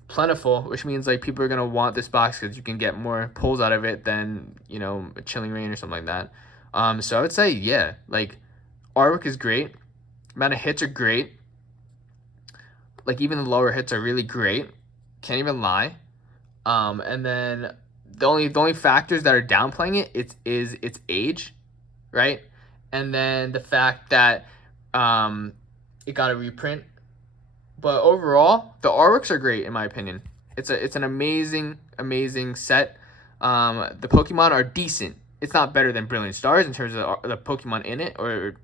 plentiful, which means, like, people are going to want this box because you can get more pulls out of it than, you know, a Chilling Reign or something like that. So I would say, yeah, like, artwork is great. Amount of hits are great. Like, even the lower hits are really great. Can't even lie. And then the only factors that are downplaying it is its age, right? And then the fact that it got a reprint. But overall, the artworks are great in my opinion. It's an amazing set. The Pokemon are decent. It's not better than Brilliant Stars in terms of the Pokemon in it or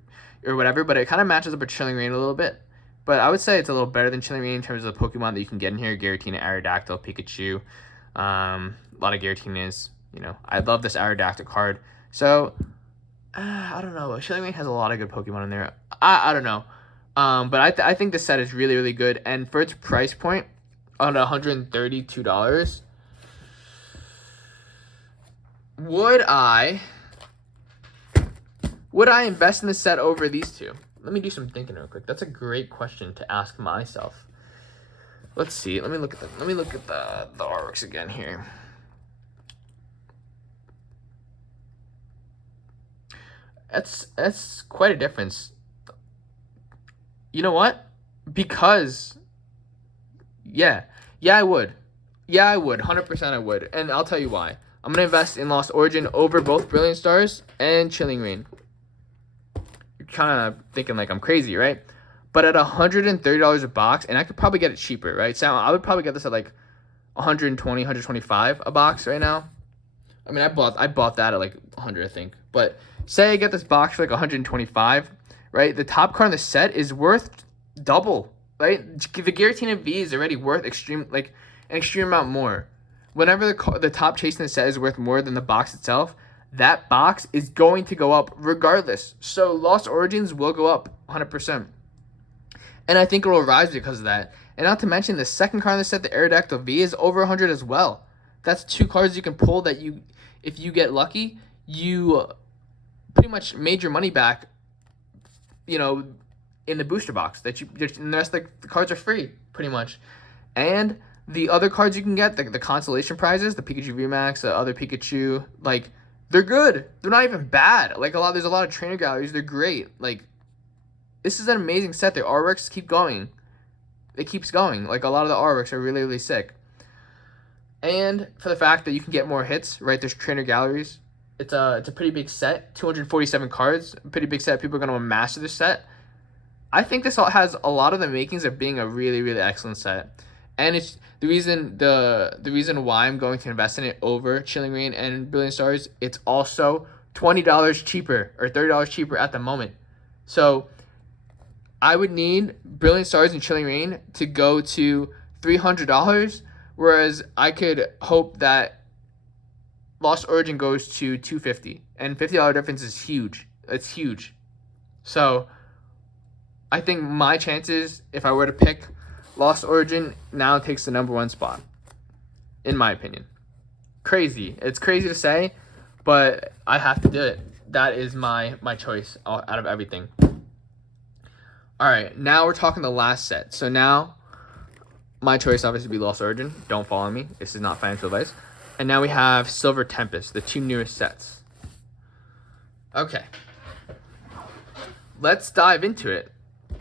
whatever, but it kind of matches up with Chilling Reign a little bit. But I would say it's a little better than Chilling Reign in terms of the Pokemon that you can get in here. Giratina, Aerodactyl, Pikachu. A lot of Giratinas. You know, I love this Aerodactyl card. So, I don't know. Chilling Reign has a lot of good Pokemon in there. I don't know. But I think the set is really, really good. And for its price point, on $132, would I invest in the set over these two? Let me do some thinking real quick. That's a great question to ask myself. Let's see. Let me look at the artworks again here. That's quite a difference. You know what? Because yeah, I would. Yeah, I would. 100% I would. And I'll tell you why. I'm going to invest in Lost Origin over both Brilliant Stars and Chilling Reign. You're kind of thinking like I'm crazy, right? But at $130 a box, and I could probably get it cheaper, right? So I would probably get this at like $120, $125 a box right now. I mean, I bought that at like $100, I think. But say I get this box for like $125, right? The top card in the set is worth double, right? The Giratina V is already worth an extreme amount more. Whenever the top chase in the set is worth more than the box itself, that box is going to go up regardless. So Lost Origins will go up 100%. And I think it will rise because of that. And not to mention, the second card in the set, the Aerodactyl V, is over 100 as well. That's two cards you can pull that if you get lucky, you pretty much made your money back, you know, in the booster box. And the rest of the cards are free, pretty much. And the other cards you can get, the consolation prizes, the Pikachu VMAX, the other Pikachu, like, they're good. They're not even bad. Like, there's a lot of trainer galleries. They're great. Like, this is an amazing set. The artworks keep going. It keeps going. Like, a lot of the artworks are really, really sick. And for the fact that you can get more hits, right? There's trainer galleries. It's a pretty big set. 247 cards. A pretty big set. People are going to master this set. I think this all has a lot of the makings of being a really, really excellent set. And it's the reason why I'm going to invest in it over Chilling Reign and Brilliant Stars. It's also $20 cheaper or $30 cheaper at the moment. So I would need Brilliant Stars and Chilling Reign to go to $300, whereas I could hope that Lost Origin goes to $250, and $50 difference is huge. It's huge. So I think my chances, if I were to pick, Lost Origin now takes the #1 spot, in my opinion. Crazy. It's crazy to say, but I have to do it. That is my choice out of everything. All right, now we're talking the last set. So now my choice obviously would be Lost Origin. Don't follow me. This is not financial advice. And now we have Silver Tempest, the 2 newest sets. Okay. Let's dive into it.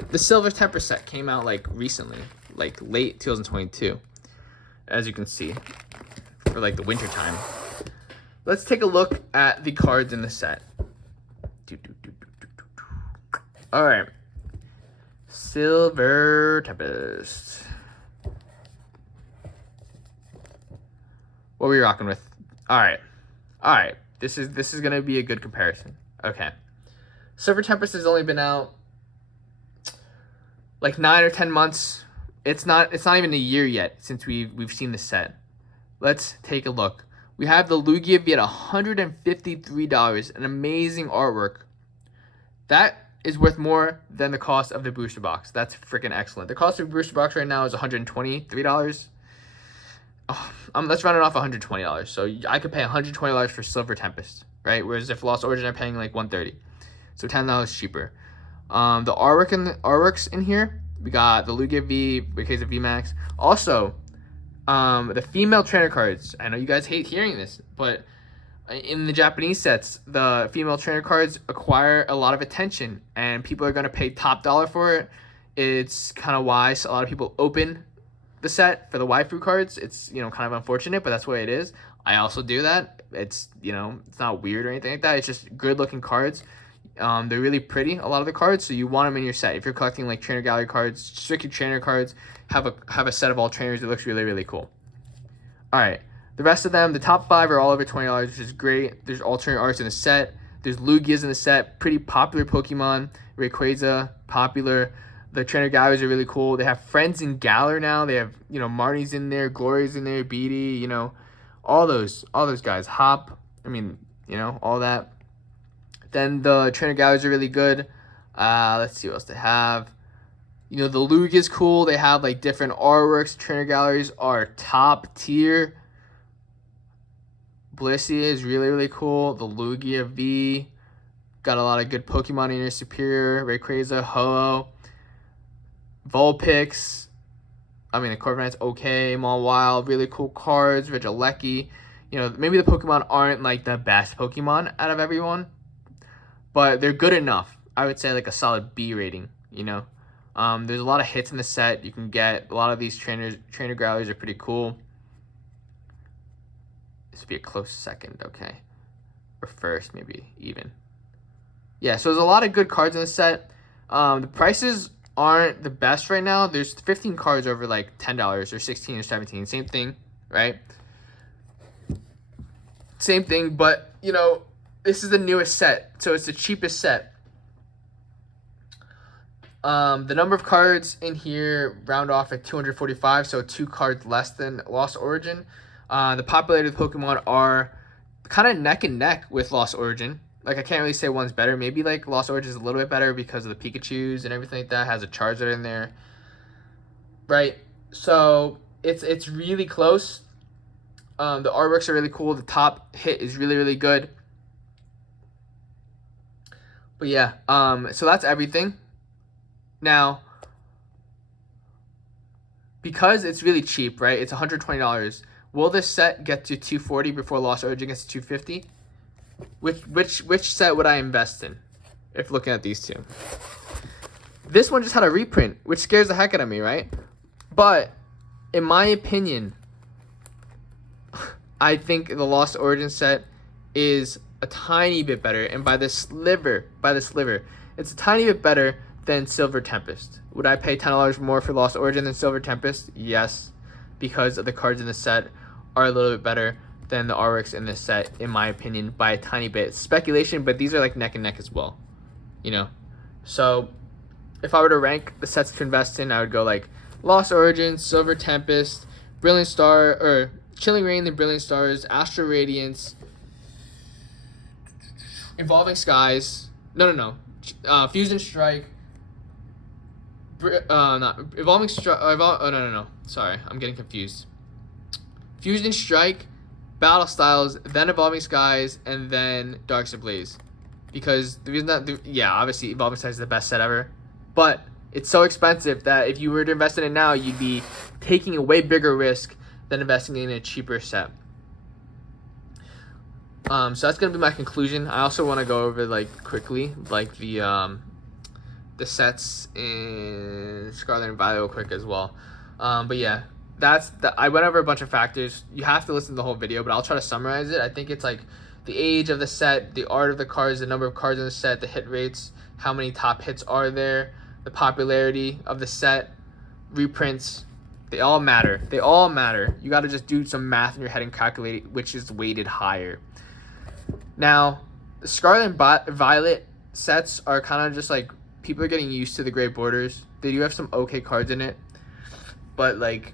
The Silver Tempest set came out like recently, like late 2022, as you can see, for like the winter time. Let's take a look at the cards in the set. All right. Silver Tempest. What were we rocking with? All right. This is gonna be a good comparison. Okay. Silver Tempest has only been out like 9 or 10 months. It's not even a year yet since we've seen the set. Let's take a look. We have the Lugia V at $153, an amazing artwork. That is worth more than the cost of the booster box. That's freaking excellent. The cost of the booster box right now is $123. Let's run it off $120. So I could pay $120 for Silver Tempest, right? Whereas if Lost Origin, I'm paying like $130, so $10 cheaper. The artworks in here, we got the Lugia V, Rayquaza VMAX. Also, the female trainer cards. I know you guys hate hearing this, but in the Japanese sets, the female trainer cards acquire a lot of attention, and people are going to pay top dollar for it. It's kind of why a lot of people open the set for the waifu cards. It's, kind of unfortunate, but that's the way it is. I also do that. It's, it's not weird or anything like that. It's just good looking cards. They're really pretty, a lot of the cards, so you want them in your set. If you're collecting like trainer gallery cards, strictly trainer cards, have a set of all trainers. It looks really, really cool. All right, the rest of them, the top 5 are all over $20, which is great. There's alternate arts in the set. There's Lugias in the set, pretty popular Pokemon. Rayquaza, popular. The trainer galleries are really cool. They have friends in Galar now. They have, Marnie's in there, Glory's in there, Beatty, all those guys. Hop, all that. Then the trainer galleries are really good. Let's see what else they have. The Lugia's cool. They have like different artworks. Trainer galleries are top tier. Blissey is really, really cool. The Lugia V got a lot of good Pokemon in your Superior. Rayquaza, Ho-Oh, Vulpix. The Corviknight's okay. Mawile, really cool cards. Regieleki. Maybe the Pokemon aren't like the best Pokemon out of everyone, but they're good enough. I would say like a solid B rating, There's a lot of hits in the set you can get. A lot of these trainer galleries are pretty cool. This would be a close second, okay. Or first, maybe, even. Yeah, so there's a lot of good cards in the set. The prices aren't the best right now. There's 15 cards over like $10 or 16 or 17. Same thing, right? Same thing, but, this is the newest set, so it's the cheapest set. The number of cards in here round off at 245, so 2 cards less than Lost Origin. The popularity of Pokemon are kind of neck and neck with Lost Origin. Like, I can't really say one's better. Maybe like Lost Origin is a little bit better because of the Pikachus and everything like that. Has a Charizard in there, right? So it's really close. The artworks are really cool. The top hit is really, really good. But yeah, so that's everything. Now, because it's really cheap, right? It's $120. Will this set get to $240 before Lost Origin gets to $250? Which set would I invest in if looking at these two? This one just had a reprint, which scares the heck out of me, right? But in my opinion, I think the Lost Origin set is a tiny bit better, and by the sliver, it's a tiny bit better than Silver Tempest. Would I pay $10 more for Lost Origin than Silver Tempest? Yes, because of the cards in the set are a little bit better than the artworks in this set, in my opinion, by a tiny bit. It's speculation, but these are like neck and neck as well, So if I were to rank the sets to invest in, I would go like Lost Origin, Silver Tempest, Brilliant Star, or Chilling Reign, then Brilliant Stars, Astro Radiance, Evolving Skies, Fusion Strike, Not Evolving Strike. Oh no. Sorry, I'm getting confused. Fusion Strike, Battle Styles, then Evolving Skies, and then Darks Ablaze. Because the reason that, yeah, obviously Evolving Skies is the best set ever, but it's so expensive that if you were to invest in it now, you'd be taking a way bigger risk than investing in a cheaper set. So that's gonna be my conclusion. I also want to go over like quickly like the sets in Scarlet and Violet real quick as well. But yeah, I went over a bunch of factors. You have to listen to the whole video, but I'll try to summarize it. I think it's like the age of the set, the art of the cards, the number of cards in the set, the hit rates, how many top hits are there, the popularity of the set, reprints. They all matter. They all matter. You got to just do some math in your head and calculate which is weighted higher. Now, the Scarlet and Violet sets are kind of just like, people are getting used to the gray borders. They do have some okay cards in it, but like,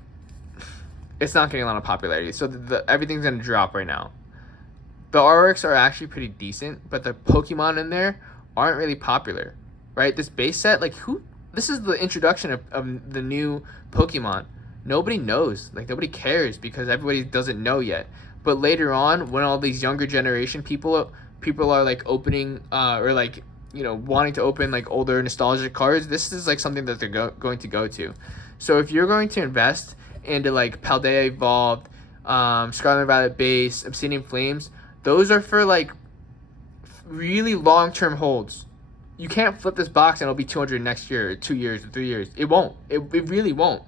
it's not getting a lot of popularity. So everything's going to drop right now. The artworks are actually pretty decent, but the Pokemon in there aren't really popular, right? This base set, like this is the introduction of the new Pokemon. Nobody knows, like nobody cares because everybody doesn't know yet. But later on, when all these younger generation people are like opening or like, you know, wanting to open like older nostalgic cards, this is like something that they're going to go to. So if you're going to invest into like Paldea Evolved, Scarlet Violet base, Obsidian Flames, those are for like really long-term holds. You can't flip this box and it'll be 200 next year, or 2 years, or 3 years. It won't. It really won't.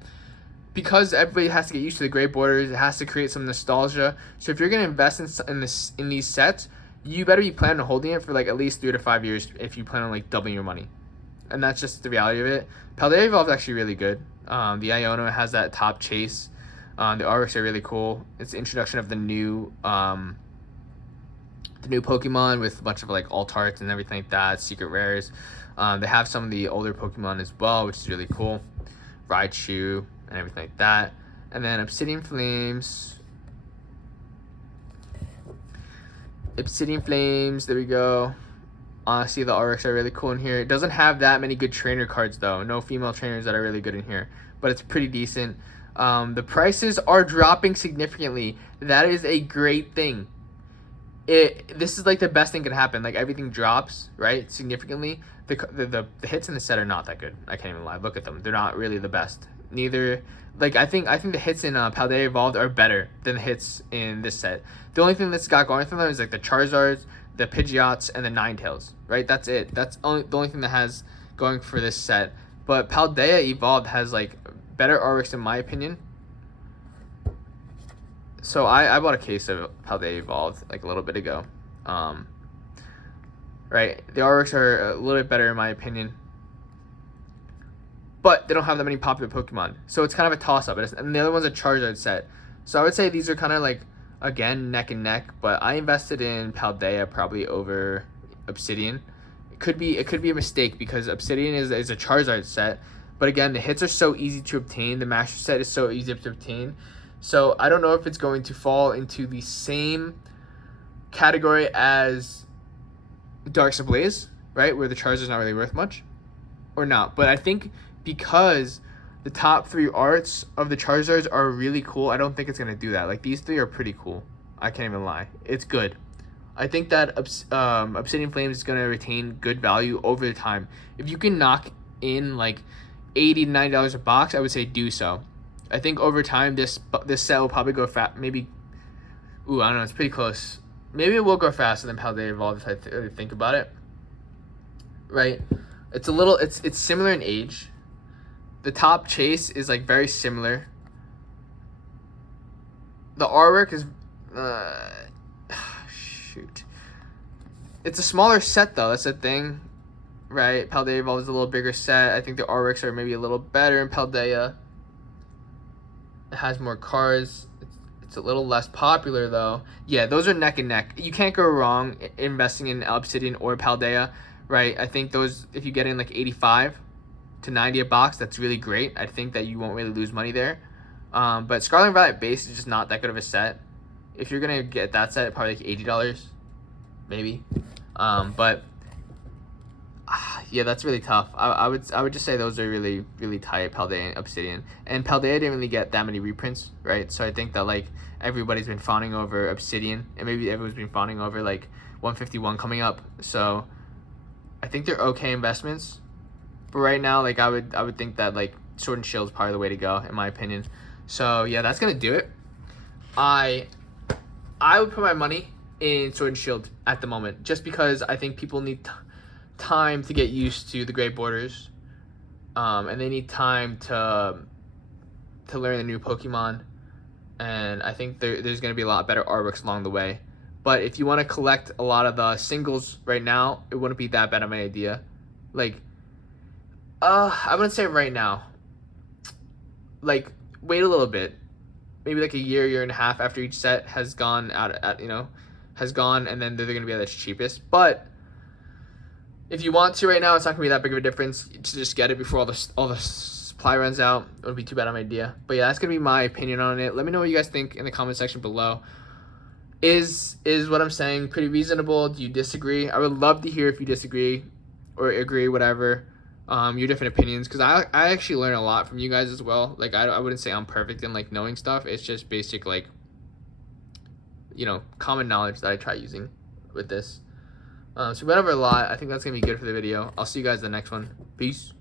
Because everybody has to get used to the gray borders, it has to create some nostalgia. So if you're gonna invest in these sets, you better be planning on holding it for like at least 3 to 5 years if you plan on like doubling your money. And that's just the reality of it. Paldea Evolved is actually really good. The Iono has that top chase. The artworks are really cool. It's the introduction of the new Pokemon with a bunch of like alt arts and everything like that, secret rares. They have some of the older Pokemon as well, which is really cool. Raichu and everything like that. And then Obsidian Flames, there we go. Honestly, the artworks are really cool in here. It doesn't have that many good trainer cards though. No female trainers that are really good in here, but it's pretty decent. The prices are dropping significantly. That is a great thing. This is like the best thing can happen. Like everything drops, right, significantly. The hits in the set are not that good. I can't even lie. Look at them. They're not really the best. Neither, like I think the hits in Paldea Evolved are better than the hits in this set. The only thing that's got going for them is like the Charizards, the Pidgeots, and the Ninetales, right? That's it. That's the only thing that has going for this set. But Paldea Evolved has like better artworks in my opinion. So I bought a case of Paldea Evolved like a little bit ago. Right, the artworks are a little bit better in my opinion, but they don't have that many popular Pokemon, so it's kind of a toss-up. And the other one's a Charizard set, so I would say these are kind of like, again, neck and neck. But I invested in Paldea probably over Obsidian. It could be a mistake because Obsidian is a Charizard set, but again, the hits are so easy to obtain. The Master set is so easy to obtain, so I don't know if it's going to fall into the same category as Darks Ablaze, right, where the Charizard's not really worth much, or not. But I think because the top 3 arts of the Charizards are really cool, I don't think it's gonna do that. Like these 3 are pretty cool. I can't even lie. It's good. I think that Obsidian Flames is gonna retain good value over the time. If you can knock in like $80 to $90 a box, I would say do so. I think over time this set will probably go fast. Maybe, I don't know. It's pretty close. Maybe it will go faster than Paldea Evolved if I think about it. Right? It's similar in age. The top chase is like very similar. The artwork is shoot. It's a smaller set though. That's the thing, right? Paldea Evolved is a little bigger set. I think the artworks are maybe a little better in Paldea. It has more cards. It's a little less popular though. Yeah, those are neck and neck. You can't go wrong investing in Obsidian or Paldea, right? I think those, if you get in like 85 to 90 a box, that's really great. I think that you won't really lose money there. But Scarlet Violet base is just not that good of a set. If you're gonna get that set, probably like $80, maybe. But Yeah, that's really tough. I would just say those are really, really tight, Paldea and Obsidian. And Paldea didn't really get that many reprints, right? So I think that like everybody's been fawning over Obsidian, and maybe everyone's been fawning over like 151 coming up. So I think they're okay investments. But right now, like I would think that like Sword and Shield is probably the way to go, in my opinion. So yeah, that's gonna do it. I would put my money in Sword and Shield at the moment, just because I think people need time to get used to the gray borders, and they need time to learn the new Pokemon, and I think there's gonna be a lot better artworks along the way. But if you want to collect a lot of the singles right now, it wouldn't be that bad of an idea. Like, I wouldn't say right now. Like, wait a little bit, maybe like a year and a half after each set has gone has gone, and then they're gonna be at its cheapest. But if you want to right now, it's not gonna be that big of a difference to just get it before all the supply runs out. It wouldn't be too bad of an idea. But yeah, that's gonna be my opinion on it. Let me know what you guys think in the comment section below. Is what I'm saying pretty reasonable? Do you disagree? I would love to hear if you disagree or agree, whatever. Your different opinions, because I actually learn a lot from you guys as well. Like I wouldn't say I'm perfect in like knowing stuff. It's just basic, like, common knowledge that I try using with this. So we went over a lot. I think that's gonna be good for the video. I'll see you guys in the next one. Peace.